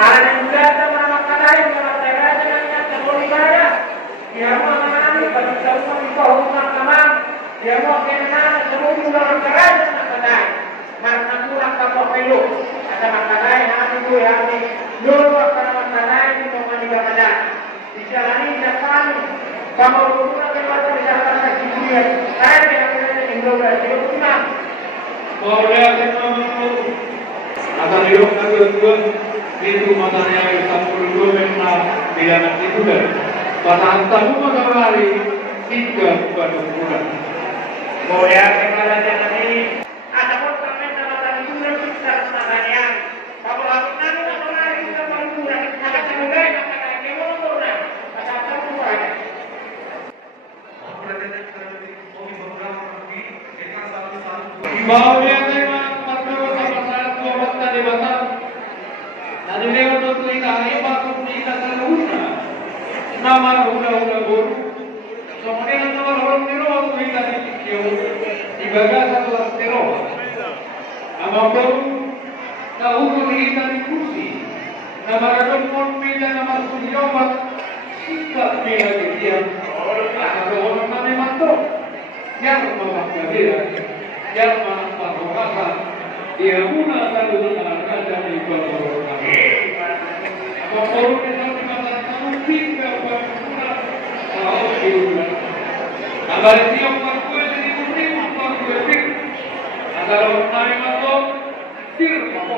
Ada juga sama makanan sama saya dengan teknologi saya. Dia mau mengenai bagi semua itu rumah kamar. Dia mau kenal semua orang kerja makanan. Maka kurang kamu perlu ada makanan yang itu yang ini. Dulu makanan itu mau dibaca. Dijalani depan kamu kurang keluar dari jalan kaki dia. Saya yang Indonesia itu mana? Boleh akan hidup kebetulan itu matanya yang 42 meter bilangan itu kan pada antamu maka lari 3 bulan. Boleh kepada jangan ini ada pun sampai sama tadi sudah kita sebenarnya kalau aku nanti kalau lari kita mau kurang ada semoga yang akan kemana ada satu aja. Bawa dia memang Adileo no tuina ima kumina taluna nama hula boru somone no orang nero tuina dikio ibaga satu astero ama boru na uku tuina dikusi nama radon mon pila nama sunyoma sika pila dia ada orang nama manto yang mengakabira yang mengakabira dia muna taluna ada di bawah Bapak kita dikatakan tiga bulan kabar tiap waktu jadi penting waktu itu agar orang itu tidak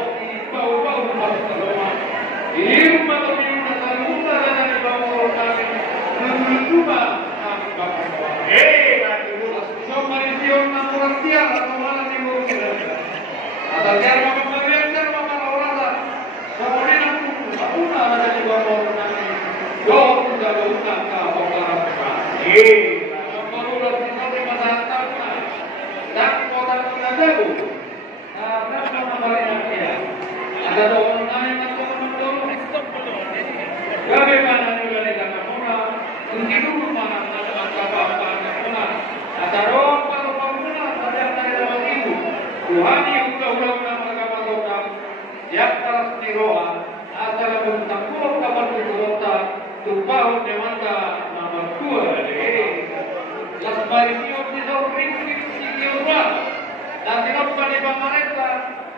bau-bau masuk rumah ini rumah kami datang rumah dari bawah orang ini cuma semua isian orang tiap atau mana di bawah kita ada tiap pemerintah orang semua una ada di bawah orang ini jauh sudah bukan kau orang baru lalu di masa tahun dan kota kita jauh berapa nama dia ada orang lain atau orang bagaimana juga dengan orang mungkin dulu mana ada apa-apa ada orang baru-baru ada yang dari dalam ibu Tuhan yang udah mereka yang telah diroha asal tentang pulau kabar di kota tumpah demanda nomor 2 las variaciones de los ritmos y urban la tinoppa di Pamaretta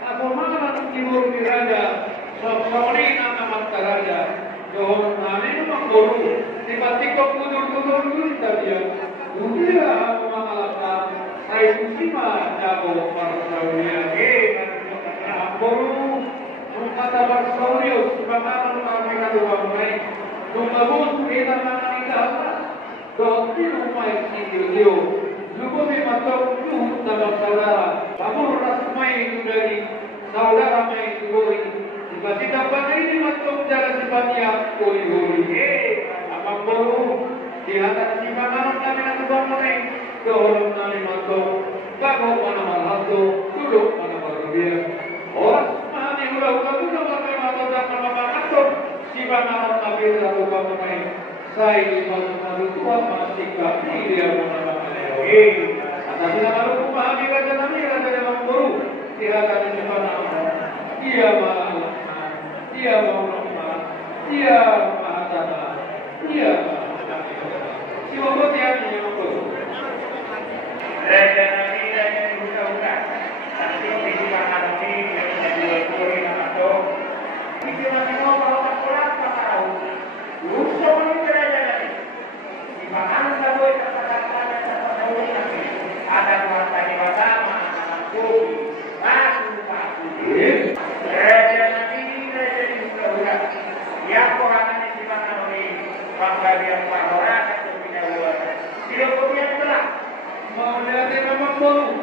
la formata di Murmiraja sobrina nama Taraja dohon namin manggoru di patiko kudur dia dunia mengalahkan saya kusima jago parsaunya manggoru kata parsaunya sebagaimana kami kadang baik nunggu kita menganita Doa rumah itu juga memang tuh dalam saudara. Kamu rasmai itu dari saudara mai itu gori. Jika tidak pada ini masuk jalan sifatnya gori. Apa baru di atas simpanan kami nak bangun doa kami masuk. Kamu mana masuk duduk mana berbeda. Orang mana udah kami masuk dalam masuk simpanan kami lalu bangun. Saya masuk tua masih kami dia menambahkan lagi. Tapi kalau memahami baca kami baca dalam guru tidak akan disimpan. Dia maha dia mau rahmat, dia maha sabar, dia maha siapa pun yang menyebut. Rencana ini dan buka-buka. Nanti kehidupan kami menjadi lebih atau kehidupan yang mau sekolah tahu. Usah Bahkan kalau kita katakan ada kuasa di bersama kopi, batu. Raja Nabi jadi buka. Yang orang ini sifatnya ini bangga dia orang atau tidak buat. Dia punya telah. Mau lihat nama baru.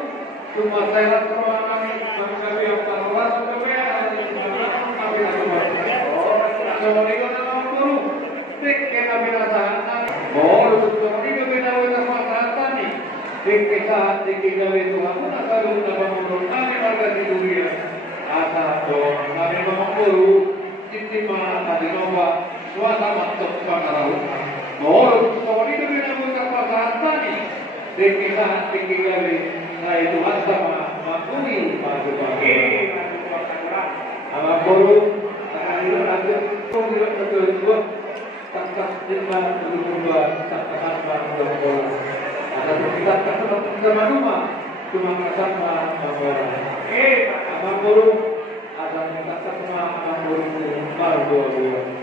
Cuma saya terus kami bangga dia orang sebagai ada di mana kami ada. Oh, kalau dia nama baru. Fikir kami rasakan. Mohon untuk ini berbeda masyarakat ini. Fikir itu apa nak kalau dapat menurunkan harga di dunia. Asal dong, kami mengumpul istimewa tadi nomor suasana untuk pangarau. Mohon untuk ini berbeda masyarakat ini. Fikir nah itu sama makuni masuk bagi. Alam baru akan dilakukan Abang guru, asal kata semua abang guru baru dua.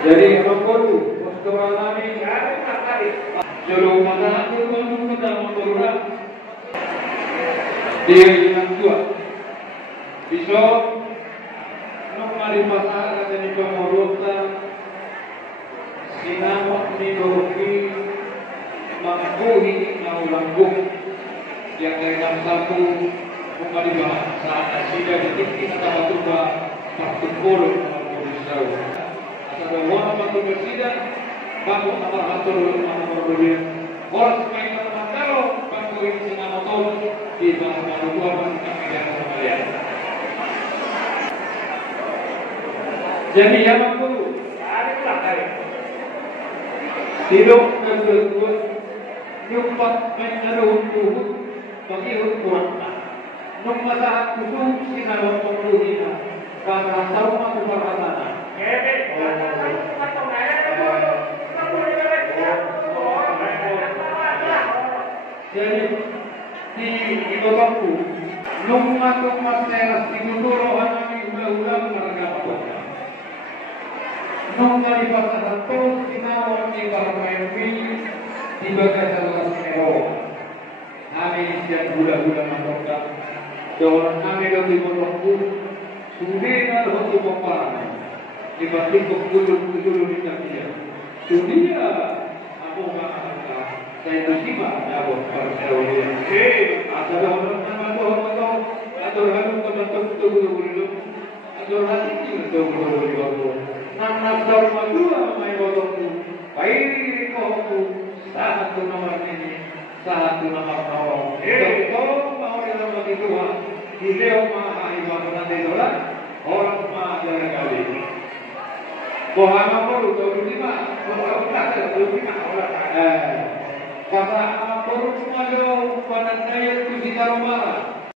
Jadi abang guru, sekolah kami jauh mana tu kita memperlukan dia yang tua. Besok nak mari pasar ada di Pemurungan, sinamok ni dohi mangkuhi nau langgung yang dari 61 mari bahasa sida ditik kata batuba pakukul mau Semua bantu bersihkan, bantu nomor atur nomor berdiri. Boros main nomor taruh, bantu ini singa motor di bawah nomor dua bantu kami yang kembalian. Jadi yang aku ada pelakari. Tidak kedua, nyumpat main ada untuk bagi ukuran. Nomor saat khusus singa motor berdiri. Karena tahu aku perhatian. Jadi di Ibabaku, nung mas teras tinuturo kami ulang-ulang mereka apa? Nung kali pasaran to sinawang ni Barmayomi di bagai salah sero. Kami siap gula-gula matokan. Orang kami dari Ibabaku sudah ada untuk peperangan. Dibanding kebulu-bulu di dia. Dunia aku mengatakan saya terima jawab percaya. Ada orang nama Tuhan atau orang kebentuk tubuh atau hati itu tubuh. Nama Tuhan dua mai bodohku. Baik kau Satu nama tolong. Tolong mau dalam hati Tuhan. Hileo maha ibadah nanti dolar. Orang maha jalan kali. Kohama baru 25. Kalau tak 25 orang. Kata apa baru semua pada saya itu di Tarumara.